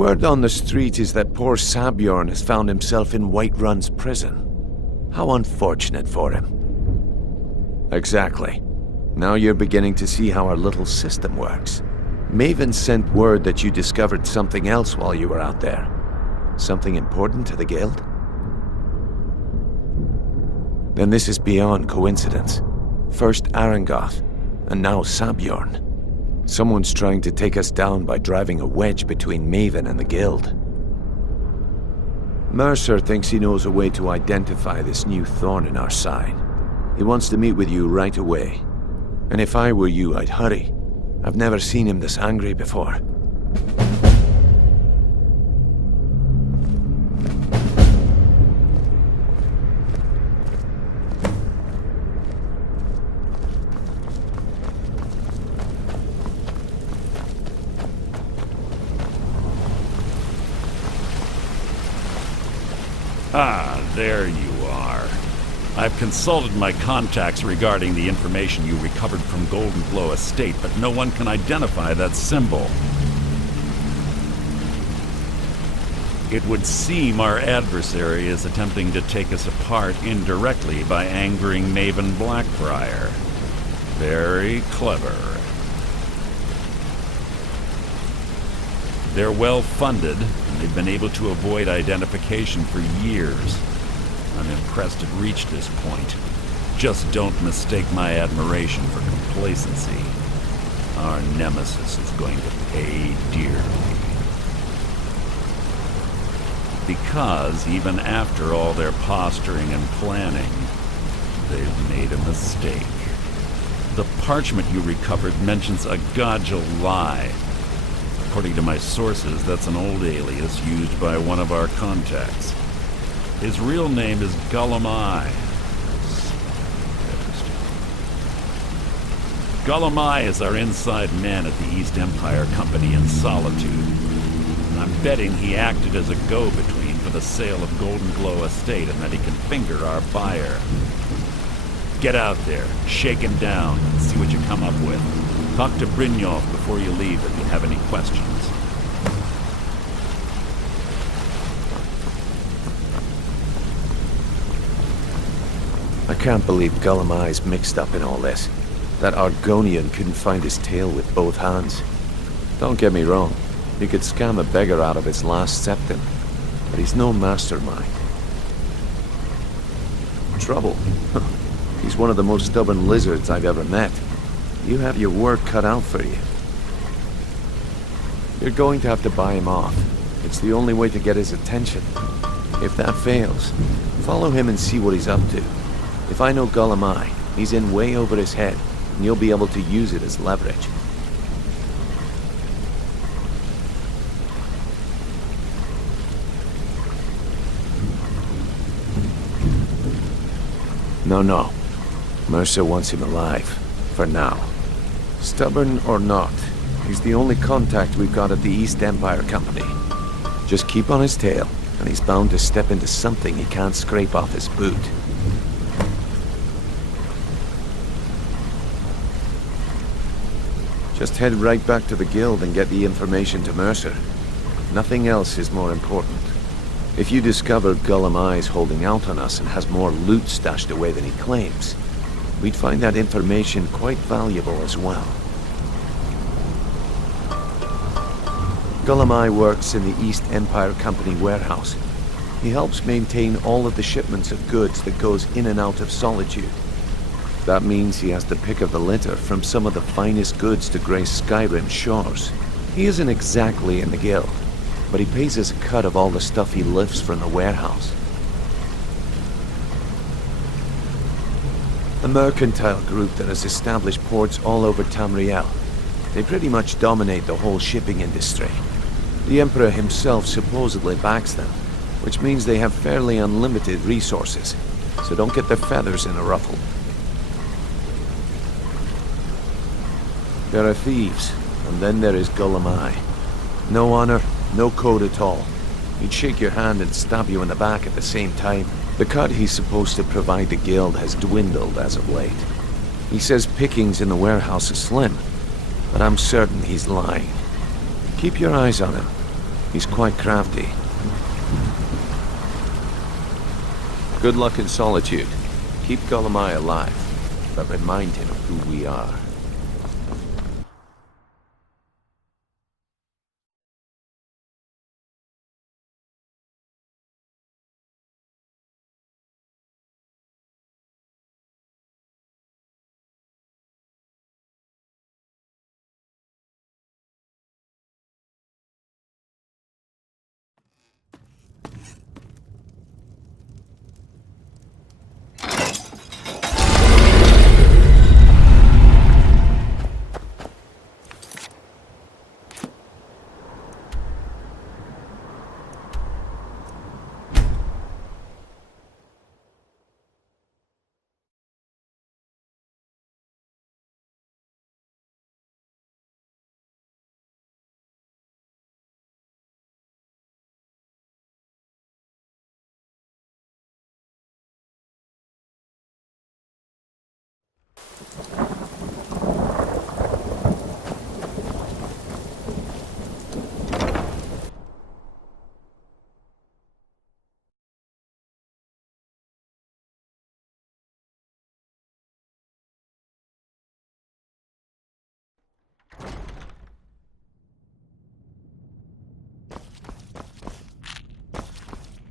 Word on the street is that poor Sabjorn has found himself in Whiterun's prison. How unfortunate for him. Exactly. Now you're beginning to see how our little system works. Maven sent word that you discovered something else while you were out there. Something important to the guild? Then this is beyond coincidence. First Arangoth, and now Sabjorn. Someone's trying to take us down by driving a wedge between Maven and the guild. Mercer thinks he knows a way to identify this new thorn in our side. He wants to meet with you right away. And if I were you, I'd hurry. I've never seen him this angry before. Ah, there you are. I've consulted my contacts regarding the information you recovered from Gulum-Ei estate, but no one can identify that symbol. It would seem our adversary is attempting to take us apart indirectly by angering Maven Blackbriar. Very clever. They're well funded, and they've been able to avoid identification for years. I'm impressed it reached this point. Just don't mistake my admiration for complacency. Our nemesis is going to pay dearly. Because even after all their posturing and planning, they've made a mistake. The parchment you recovered mentions a Gulum-Ei. According to my sources, that's an old alias used by one of our contacts. His real name is Gulum-Ei. Gulum-Ei is our inside man at the East Empire Company in Solitude. And I'm betting he acted as a go-between for the sale of Gulum-Ei estate and that he can finger our buyer. Get out there, shake him down, and see what you come up with. Talk to Brynjolf before you leave if you have any questions. I can't believe Gulum-Ei's mixed up in all this. That Argonian couldn't find his tail with both hands. Don't get me wrong, he could scam a beggar out of his last septim, but he's no mastermind. Trouble? He's one of the most stubborn lizards I've ever met. You have your work cut out for you. You're going to have to buy him off. It's the only way to get his attention. If that fails, follow him and see what he's up to. If I know Gulum-Ei, he's in way over his head, and you'll be able to use it as leverage. No. Mercer wants him alive. For now. Stubborn or not, he's the only contact we've got at the East Empire Company. Just keep on his tail, and he's bound to step into something he can't scrape off his boot. Just head right back to the guild and get the information to Mercer. Nothing else is more important. If you discover Gulum-Ei's holding out on us and has more loot stashed away than he claims, we'd find that information quite valuable as well. Gulum-Ei works in the East Empire Company warehouse. He helps maintain all of the shipments of goods that goes in and out of Solitude. That means he has the pick of the litter from some of the finest goods to grace Skyrim's shores. He isn't exactly in the guild, but he pays us a cut of all the stuff he lifts from the warehouse. A mercantile group that has established ports all over Tamriel. They pretty much dominate the whole shipping industry. The Emperor himself supposedly backs them, which means they have fairly unlimited resources, so don't get their feathers in a ruffle. There are thieves, and then there is Gulum-Ei. No honor, no code at all. He'd shake your hand and stab you in the back at the same time. The cut he's supposed to provide the guild has dwindled as of late. He says pickings in the warehouse is slim, but I'm certain he's lying. Keep your eyes on him. He's quite crafty. Good luck in Solitude. Keep Gulum-Ei alive, but remind him of who we are.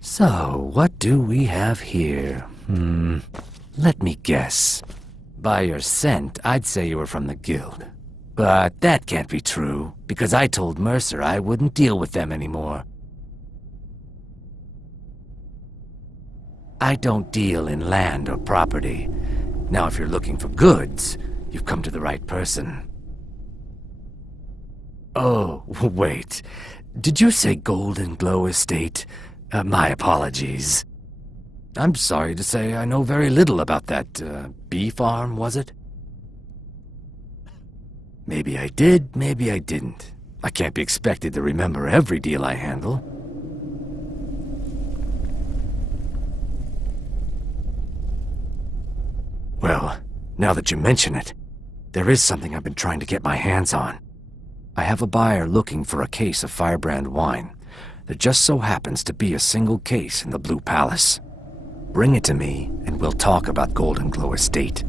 So, what do we have here? Let me guess. By your scent, I'd say you were from the guild. But that can't be true, because I told Mercer I wouldn't deal with them anymore. I don't deal in land or property. Now, if you're looking for goods, you've come to the right person. Oh, wait. Did you say Golden Glow Estate? My apologies. I'm sorry to say I know very little about that, bee farm, was it? Maybe I did, maybe I didn't. I can't be expected to remember every deal I handle. Well, now that you mention it, there is something I've been trying to get my hands on. I have a buyer looking for a case of Firebrand wine. There just so happens to be a single case in the Blue Palace. Bring it to me, and we'll talk about Golden Glow Estate.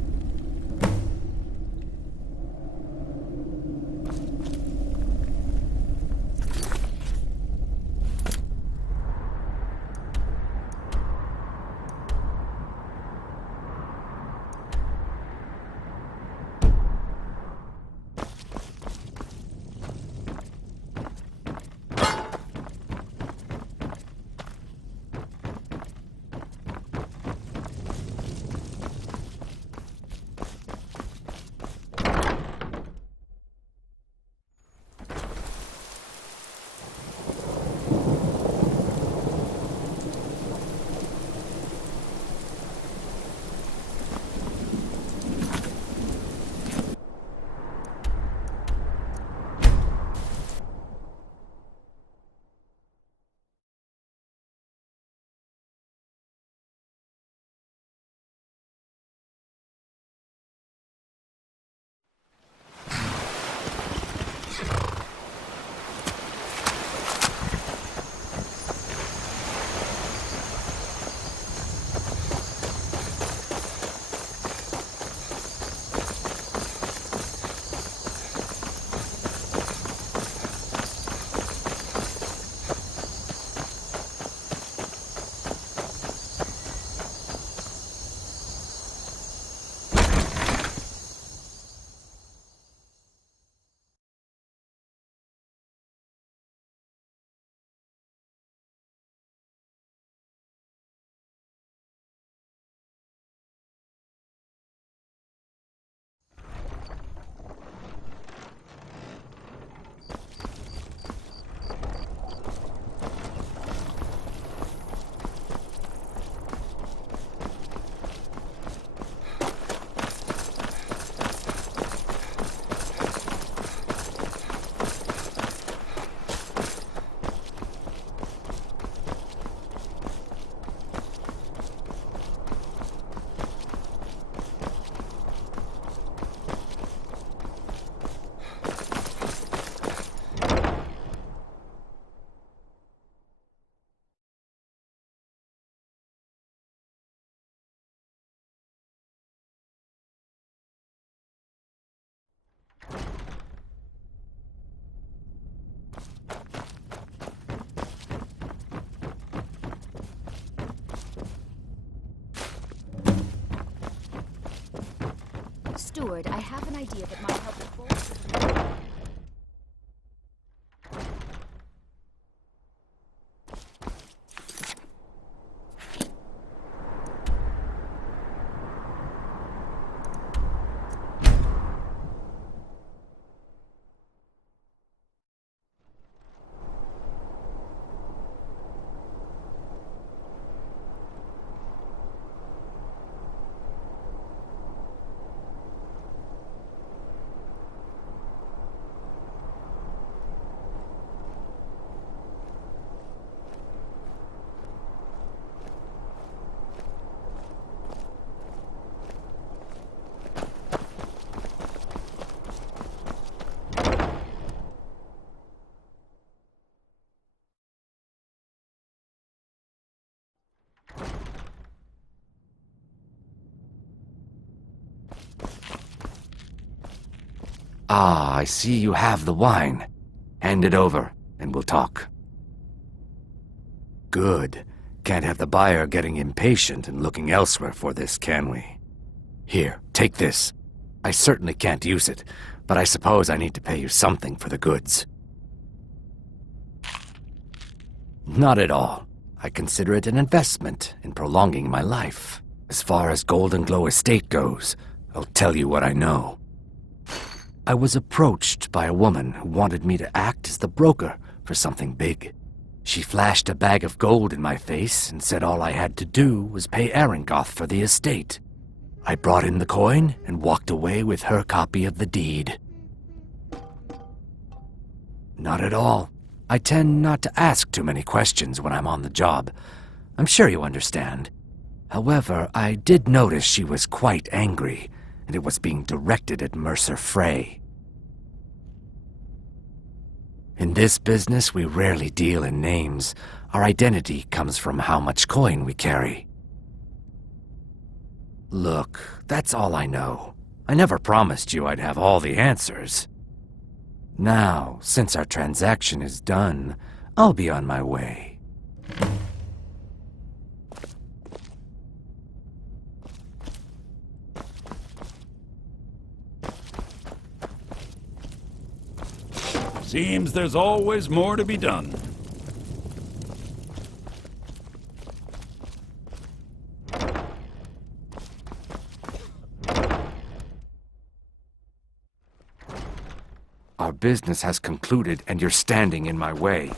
steward, I have an idea that might help the board. Ah, I see you have the wine. Hand it over, and we'll talk. Good. Can't have the buyer getting impatient and looking elsewhere for this, can we? Here, take this. I certainly can't use it, but I suppose I need to pay you something for the goods. Not at all. I consider it an investment in prolonging my life. As far as Golden Glow Estate goes, I'll tell you what I know. I was approached by a woman who wanted me to act as the broker for something big. She flashed a bag of gold in my face and said all I had to do was pay Arangoth for the estate. I brought in the coin and walked away with her copy of the deed. Not at all. I tend not to ask too many questions when I'm on the job. I'm sure you understand. However, I did notice she was quite angry, and it was being directed at Mercer Frey. In this business, we rarely deal in names. Our identity comes from how much coin we carry. Look, that's all I know. I never promised you I'd have all the answers. Now, since our transaction is done, I'll be on my way. Seems there's always more to be done. Our business has concluded, and you're standing in my way.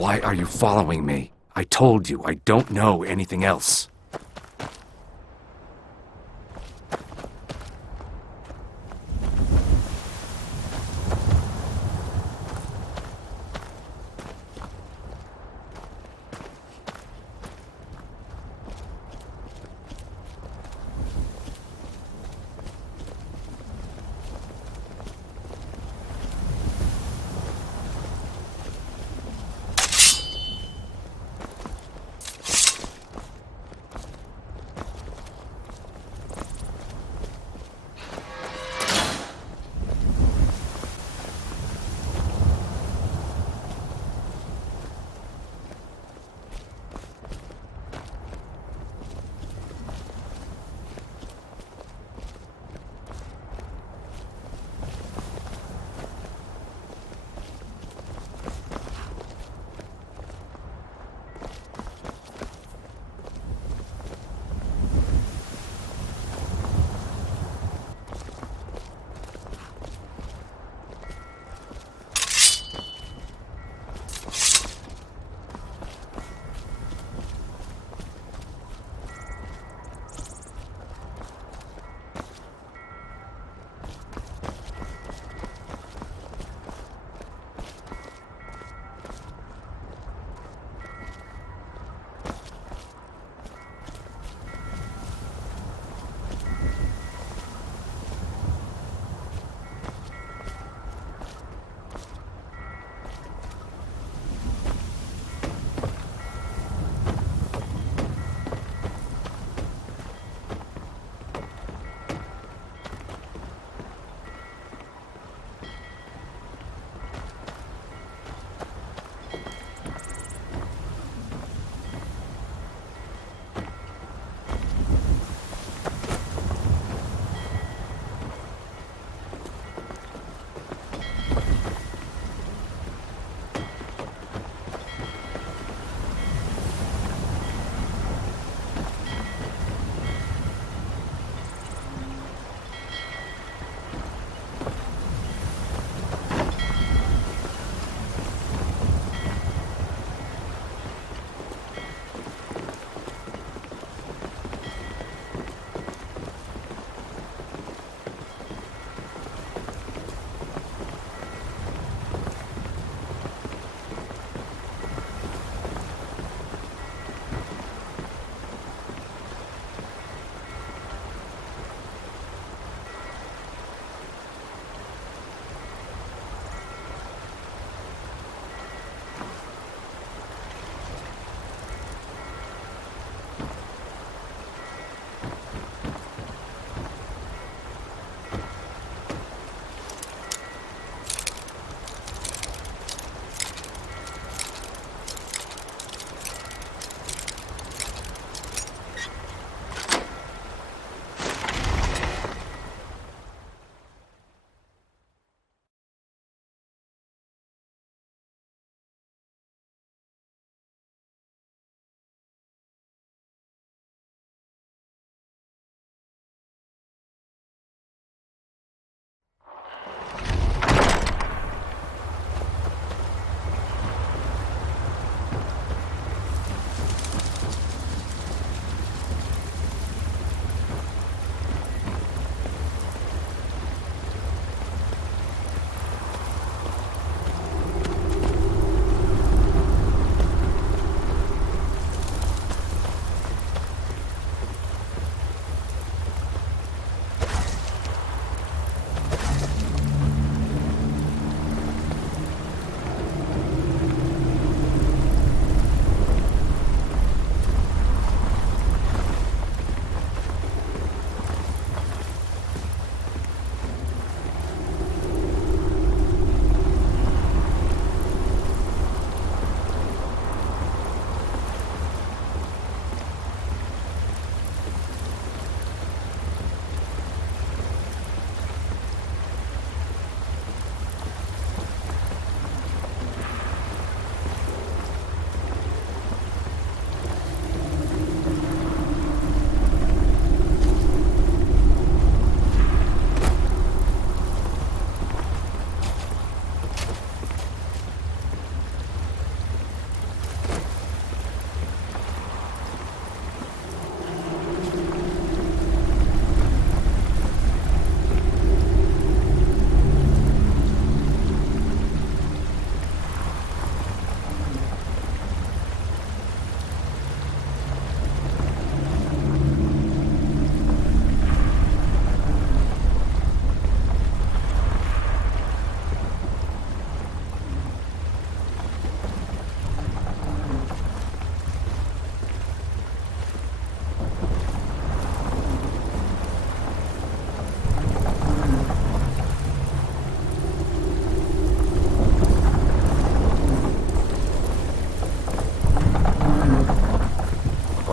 Why are you following me? I told you I don't know anything else.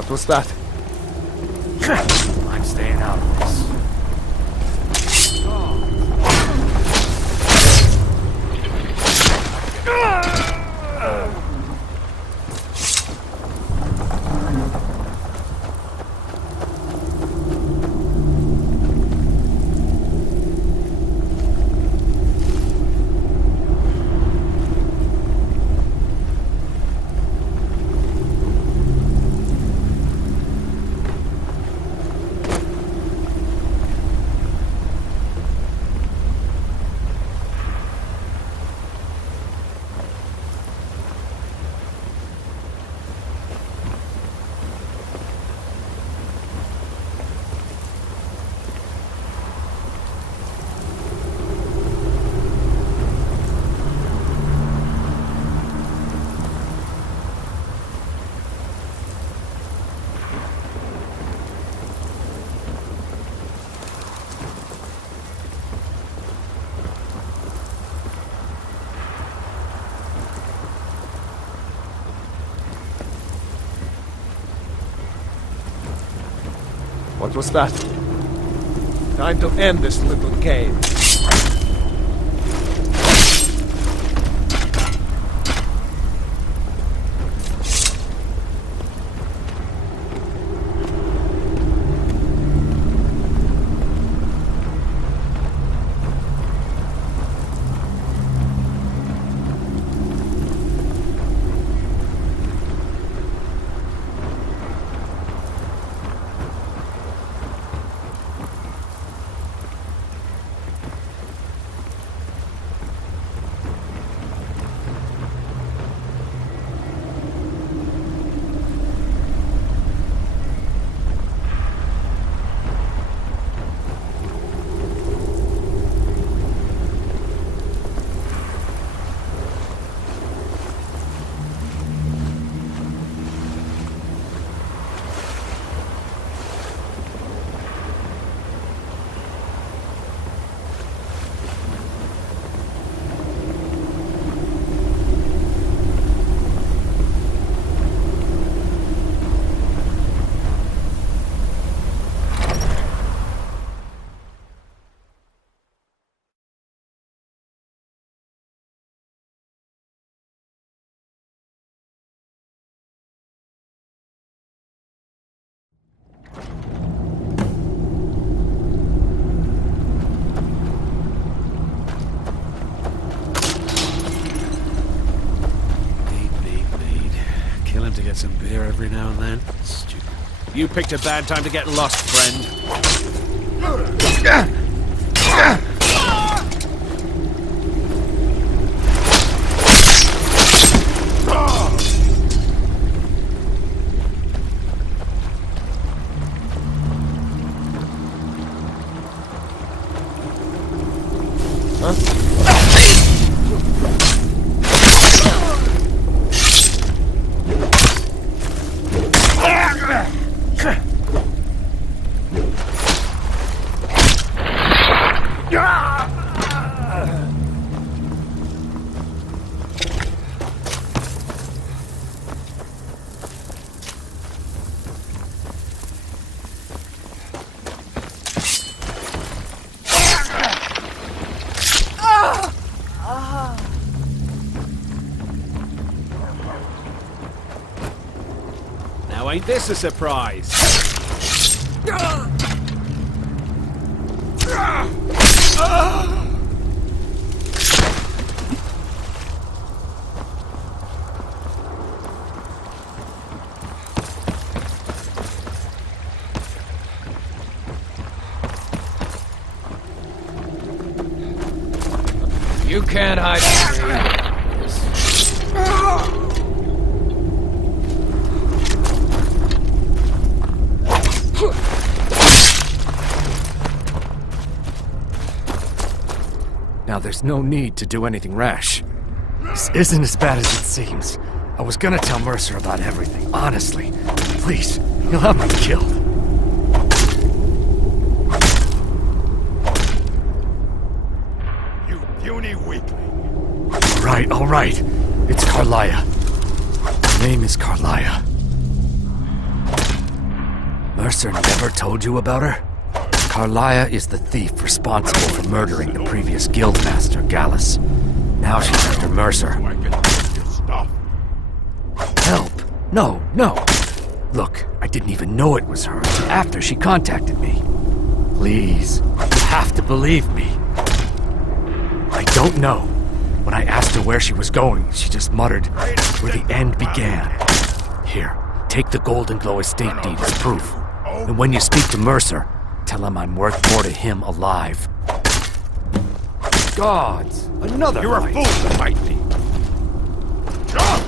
What was that? I'm staying out of this. What was that? Time to end this little game. Some beer every now and then. Stupid. You picked a bad time to get lost, friend. Now ain't this a surprise? You can't hide from me. Now there's no need to do anything rash. This isn't as bad as it seems. I was gonna tell Mercer about everything, honestly. Please, he'll have me killed. You puny weakling. All right. It's Carlia. Her name is Carlia. Mercer never told you about her? Carlia is the thief responsible for murdering the previous guildmaster, Gallus. Now she's after Mercer. I can take your stuff. Help! No, no! Look, I didn't even know it was her until after she contacted me. Please, you have to believe me. I don't know. When I asked her where she was going, she just muttered, where the end began. Here, take the Golden Glow estate deed as proof. And when you speak to Mercer, tell him I'm worth more to him alive. Gods! Another You're fight. a fool to fight me. Jump!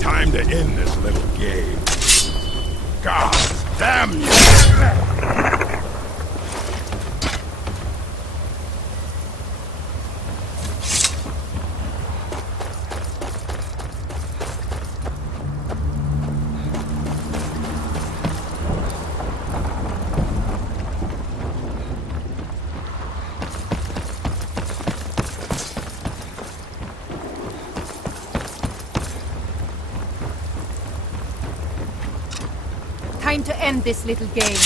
Time to end this little game. God damn you! Time to end this little game.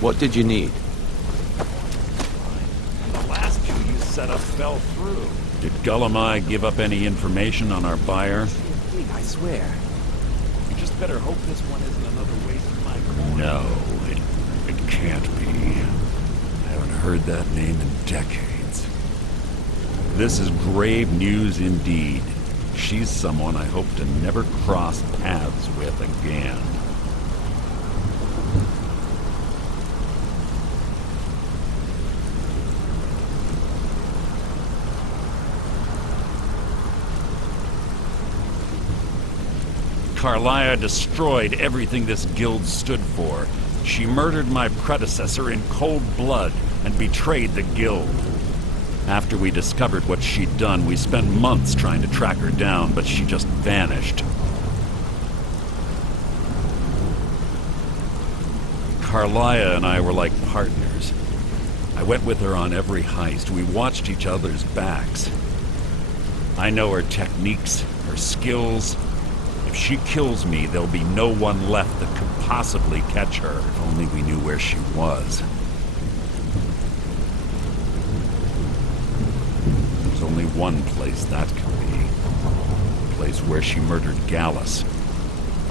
What did you need? The last two you set up fell through. Did Gulum-Ei give up any information on our buyer? I swear. You just better hope this one isn't another waste of my coin. No, it can't be. I haven't heard that name in decades. This is grave news indeed. She's someone I hope to never cross paths with again. Carlia destroyed everything this guild stood for. She murdered my predecessor in cold blood and betrayed the guild. After we discovered what she'd done, we spent months trying to track her down, but she just vanished. Carlia and I were like partners. I went with her on every heist. We watched each other's backs. I know her techniques, her skills. If she kills me, there'll be no one left that could possibly catch her. If only we knew where she was. There's only one place that could be. The place where she murdered Gallus.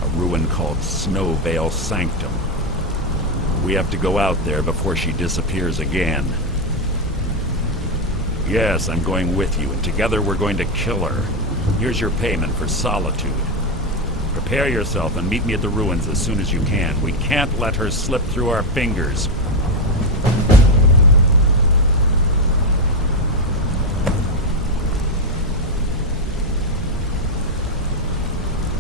A ruin called Snowvale Sanctum. We have to go out there before she disappears again. Yes, I'm going with you, and together we're going to kill her. Here's your payment for Solitude. Prepare yourself and meet me at the ruins as soon as you can. We can't let her slip through our fingers.